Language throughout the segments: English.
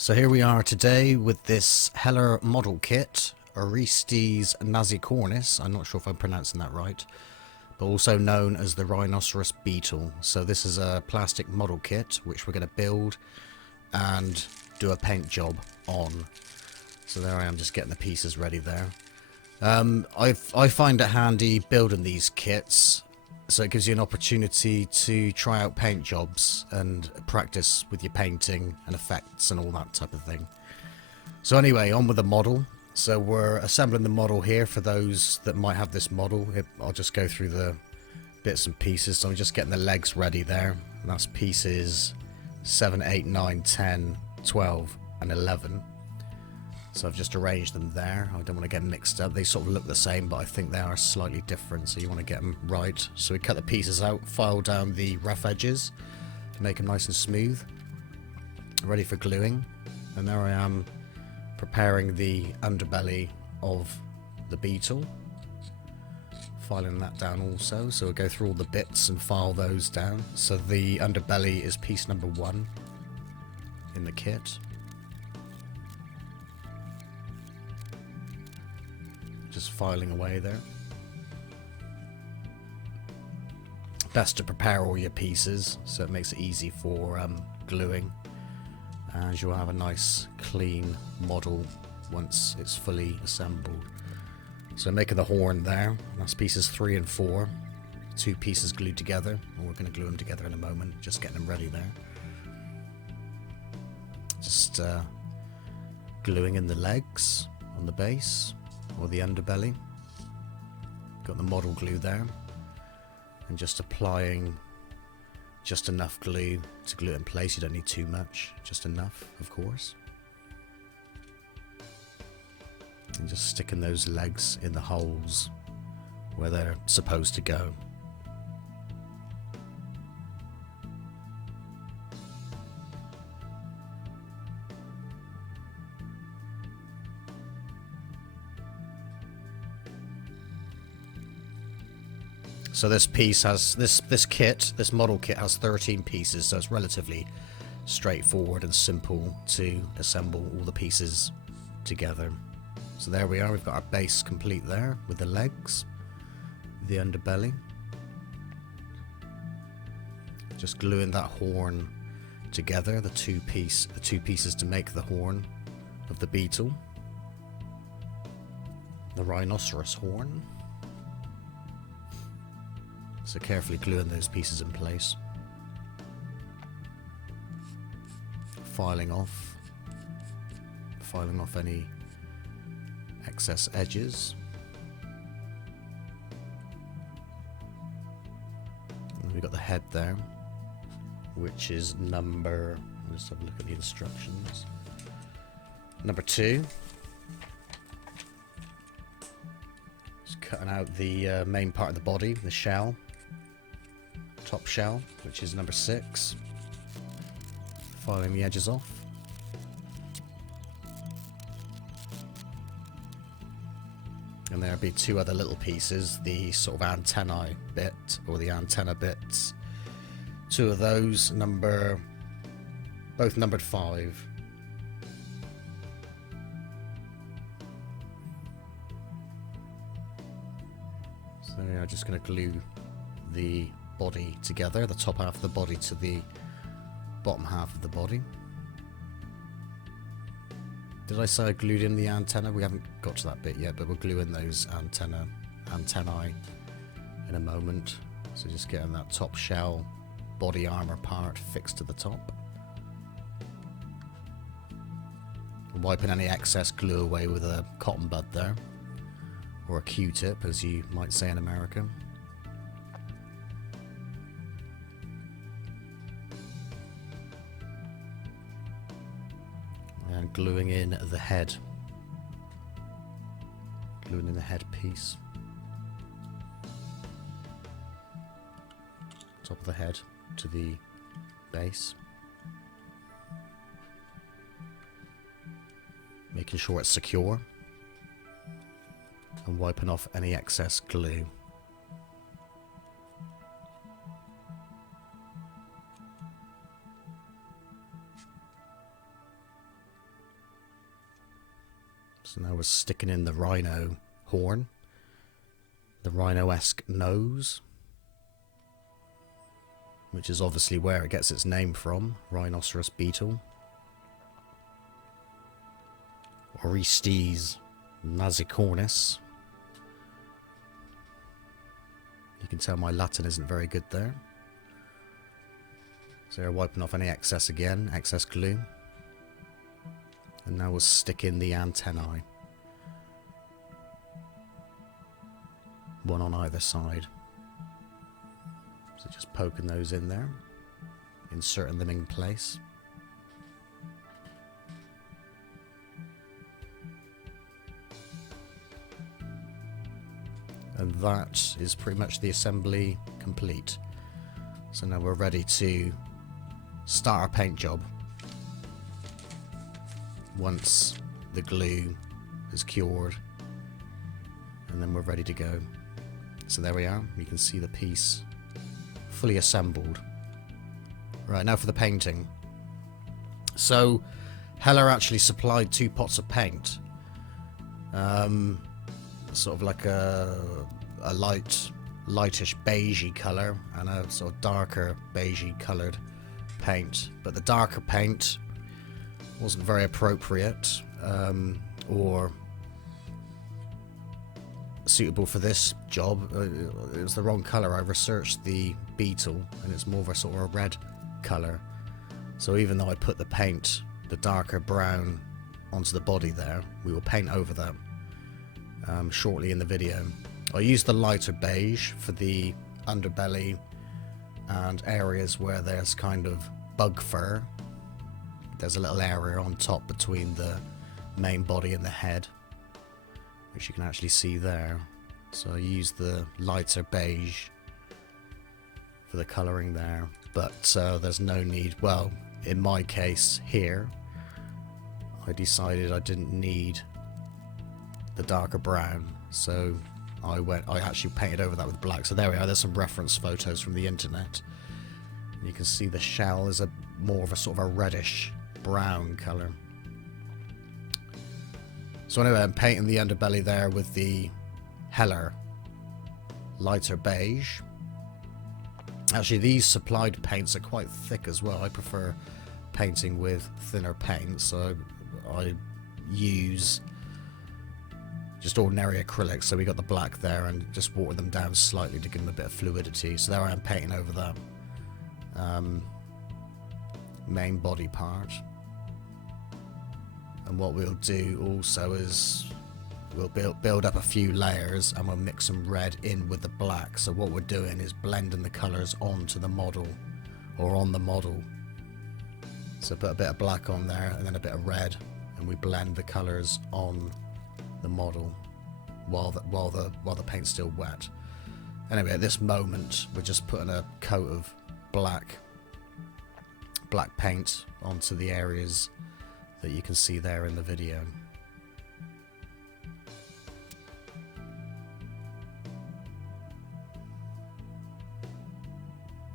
So here we are today with this Heller model kit, Oryctes Nasicornis. I'm not sure if I'm pronouncing that right, but also known as the Rhinoceros Beetle. So this is a plastic model kit which we're going to build and do a paint job on. So there I am, just getting the pieces ready there. I find it handy building these kits, so it gives you an opportunity to try out paint jobs and practice with your painting and effects and all that type of thing. So anyway, on with the model. So we're assembling the model here for those that might have this model. I'll just go through the bits and pieces. So I'm just getting the legs ready there. And that's pieces 7, 8, 9, 10, 12 and 11. So I've just arranged them there. I don't want to get them mixed up. They sort of look the same, but I think they are slightly different, so you want to get them right. So we cut the pieces out, file down the rough edges to make them nice and smooth, ready for gluing. And there I am preparing the underbelly of the beetle, filing that down also. So we'll go through all the bits and file those down. So the underbelly is piece number 1 in the kit. Just filing away there. Best to prepare all your pieces so it makes it easy for gluing, and you'll have a nice clean model once it's fully assembled. So making the horn there, that's pieces 3 and 4, 2 pieces glued together, and we're going to glue them together in a moment, just getting them ready there. Just gluing in the legs on the base or the underbelly. Got the model glue there, and just applying just enough glue to glue it in place. You don't need too much, just enough, of course. And just sticking those legs in the holes where they're supposed to go. So this piece has, this model kit has 13 pieces, so it's relatively straightforward and simple to assemble all the pieces together. So there we are, we've got our base complete there with the legs, the underbelly. Just gluing that horn together, the two pieces to make the horn of the beetle. The rhinoceros horn. So carefully gluing those pieces in place. Filing off any excess edges. And we've got the head there, which is number, let's have a look at the instructions. Number 2. Just cutting out the main part of the body, the shell. Top shell, which is number 6. Filing the edges off. And there'll be 2 other little pieces, the sort of antennae bit, or the antenna bits. 2 of those, both numbered 5. So I'm just going to glue the body together, the top half of the body to the bottom half of the body. Did I say I glued in the antenna? We haven't got to that bit yet, but we'll glue in those antennae in a moment. So just getting that top shell body armor part fixed to the top. Wiping any excess glue away with a cotton bud there, or a Q-tip as you might say in America. And gluing in the head. Gluing in the head piece. Top of the head to the base. Making sure it's secure. And wiping off any excess glue. So now we're sticking in the rhino horn, the rhino-esque nose, which is obviously where it gets its name from, Rhinoceros Beetle. Oryctes Nasicornis. You can tell my Latin isn't very good there. So we're wiping off any excess again, excess glue. And now we'll stick in the antennae. One on either side. So just poking those in there. Inserting them in place. And that is pretty much the assembly complete. So now we're ready to start our paint job. Once the glue is cured, and then we're ready to go. So there we are, you can see the piece fully assembled. Right, now for the painting. So Heller actually supplied 2 pots of paint. Sort of like a lightish beigey colour and a sort of darker beigey coloured paint. But the darker paint wasn't very appropriate or suitable for this job. It was the wrong colour. I researched the Beetle and it's more of a sort of a red colour. So even though I put the paint, the darker brown, onto the body there, we will paint over that shortly in the video. I used the lighter beige for the underbelly and areas where there's kind of bug fur. There's a little area on top between the main body and the head, which you can actually see there. So I used the lighter beige for the colouring there, but there's no need. Well, in my case here, I decided I didn't need the darker brown, so I actually painted over that with black. So there we are, there's some reference photos from the internet. You can see the shell is more of a sort of a reddish brown colour. So anyway, I'm painting the underbelly there with the Heller lighter beige. Actually, these supplied paints are quite thick as well. I prefer painting with thinner paints, so I use just ordinary acrylics. So we got the black there and just water them down slightly to give them a bit of fluidity. So there I am painting over that main body part. And what we'll do also is we'll build up a few layers and we'll mix some red in with the black. So what we're doing is blending the colours onto the model, or on the model. So put a bit of black on there and then a bit of red, and we blend the colours on the model while the paint's still wet. Anyway, at this moment we're just putting a coat of black paint onto the areas that you can see there in the video.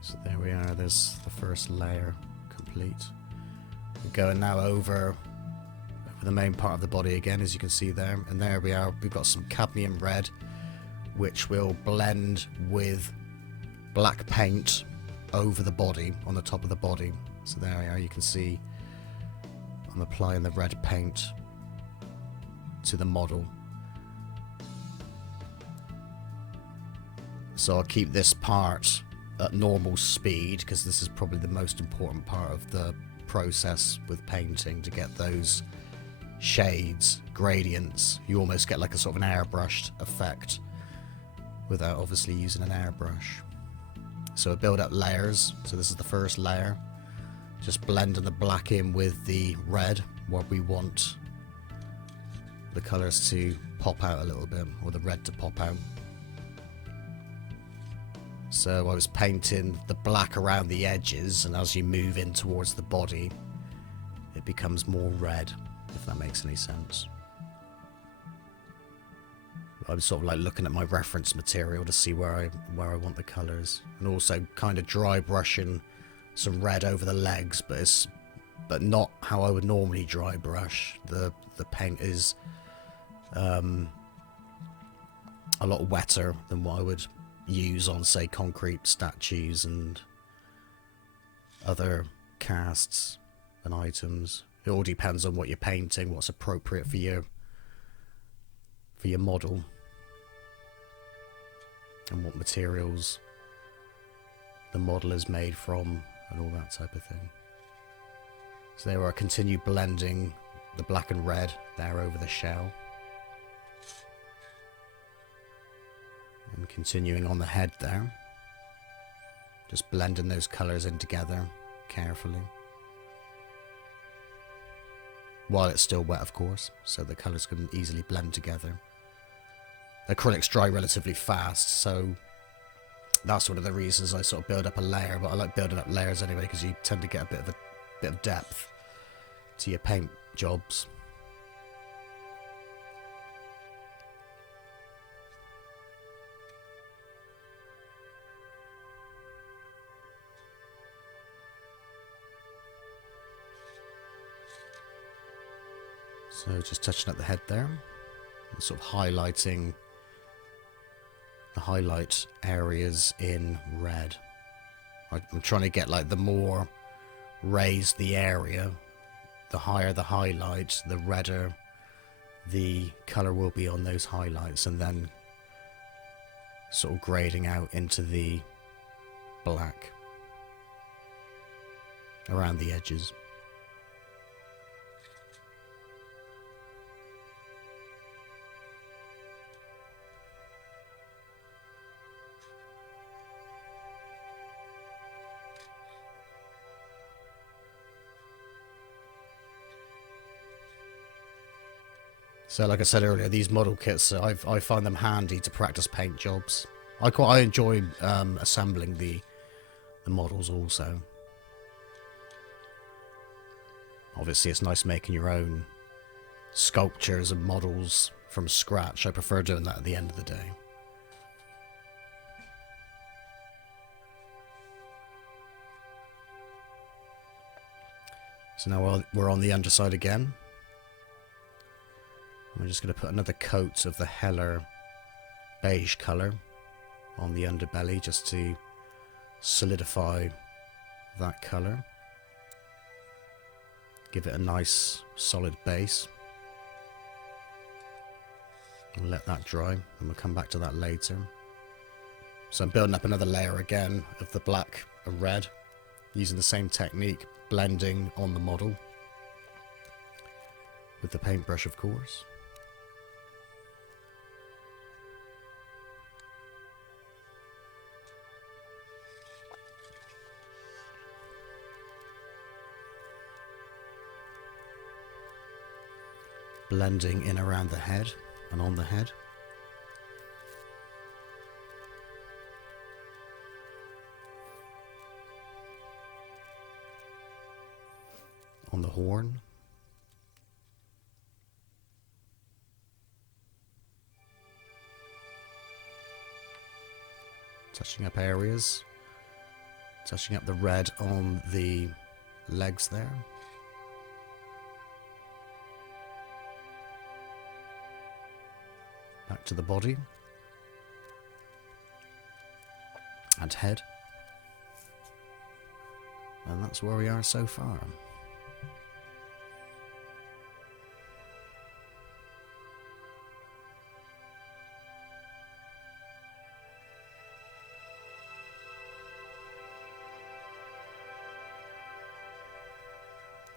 So there we are, there's the first layer complete. We're going now over the main part of the body again, as you can see there, and there we are, we've got some cadmium red which will blend with black paint over the body, on the top of the body. So there we are, you can see I'm applying the red paint to the model. So I'll keep this part at normal speed because this is probably the most important part of the process with painting, to get those shades, gradients. You almost get like a sort of an airbrushed effect without obviously using an airbrush. So I build up layers. So this is the first layer, just blending the black in with the red where we want the colours to pop out a little bit, or the red to pop out. So I was painting the black around the edges, and as you move in towards the body it becomes more red, if that makes any sense. I'm sort of like looking at my reference material to see where I want the colours, and also kind of dry brushing some red over the legs, but not how I would normally dry brush. The paint is a lot wetter than what I would use on, say, concrete statues and other casts and items. It all depends on what you're painting, what's appropriate for your model, and what materials the model is made from, and all that type of thing. So there, I continue blending the black and red there over the shell, and continuing on the head there, just blending those colours in together carefully, while it's still wet, of course, so the colours can easily blend together. Acrylics dry relatively fast, so that's one of the reasons I sort of build up a layer. But I like building up layers anyway, because you tend to get a bit of depth to your paint jobs. So just touching up the head there, and sort of highlighting the highlight areas in red. I'm trying to get, like, the more raised the area, the higher the highlight, the redder the colour will be on those highlights, and then sort of grading out into the black around the edges. So, like I said earlier, these model kits, I find them handy to practice paint jobs. I enjoy assembling the models also. Obviously, it's nice making your own sculptures and models from scratch. I prefer doing that at the end of the day. So now we're on the underside again. I'm just going to put another coat of the heller beige colour on the underbelly, just to solidify that colour. Give it a nice solid base. We'll let that dry, and we'll come back to that later. So I'm building up another layer again of the black and red, using the same technique, blending on the model with the paintbrush, of course. Blending in around the head and on the head. On the horn. Touching up areas. Touching up the red on the legs there. Back to the body and head, and that's where we are so far.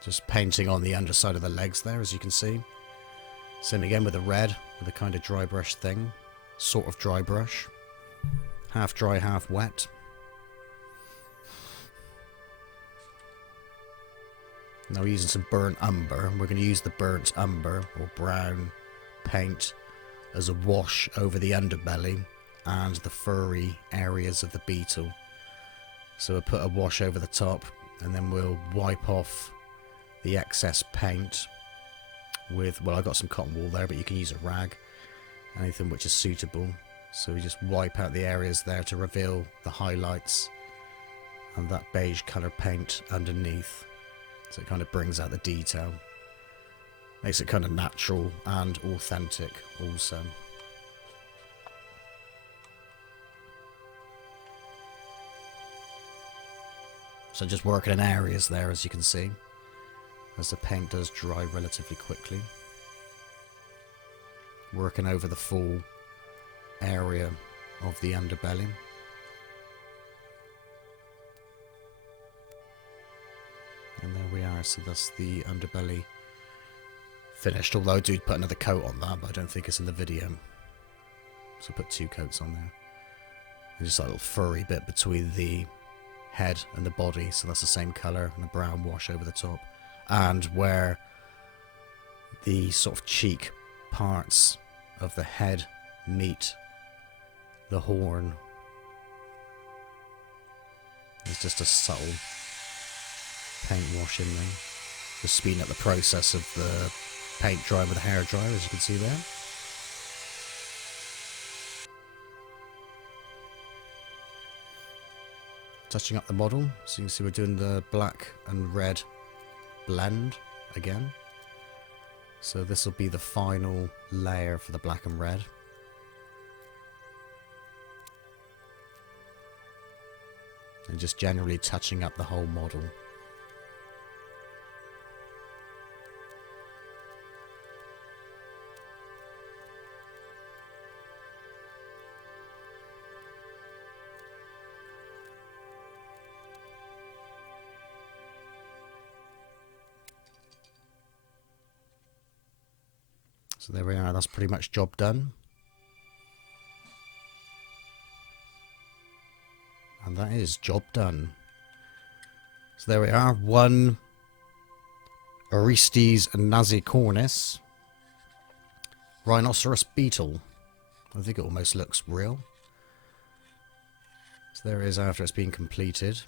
Just painting on the underside of the legs there, as you can see. Same again with the red, with a kind of dry brush thing. Sort of dry brush. Half dry, half wet. Now we're using some burnt umber. We're going to use the burnt umber, or brown paint, as a wash over the underbelly and the furry areas of the beetle. So we'll put a wash over the top, and then we'll wipe off the excess paint with, well, I got some cotton wool there, but you can use a rag, anything which is suitable. So we just wipe out the areas there to reveal the highlights and that beige colour paint underneath, so it kind of brings out the detail. Makes it kind of natural and authentic also. So just working in areas there, as you can see, as the paint does dry relatively quickly. Working over the full area of the underbelly. And there we are, so that's the underbelly finished, although I do put another coat on that, but I don't think it's in the video. So I put 2 coats on there. There's just a little furry bit between the head and the body, so that's the same colour, and a brown wash over the top. And where the sort of cheek parts of the head meet the horn, there's just a subtle paint wash in there, just speeding up the process of the paint drying with a hairdryer, as you can see there. Touching up the model, so you can see we're doing the black and red blend again. So this will be the final layer for the black and red. And just generally touching up the whole model. So there we are, that's pretty much job done. And that is job done. So there we are, one Oryctes Nasicornis Rhinoceros Beetle. I think it almost looks real. So there it is after it's been completed.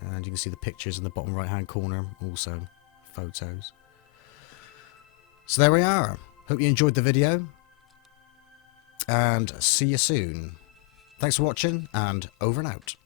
And you can see the pictures in the bottom right hand corner, also photos. So there we are. Hope you enjoyed the video. And see you soon. Thanks for watching, and over and out.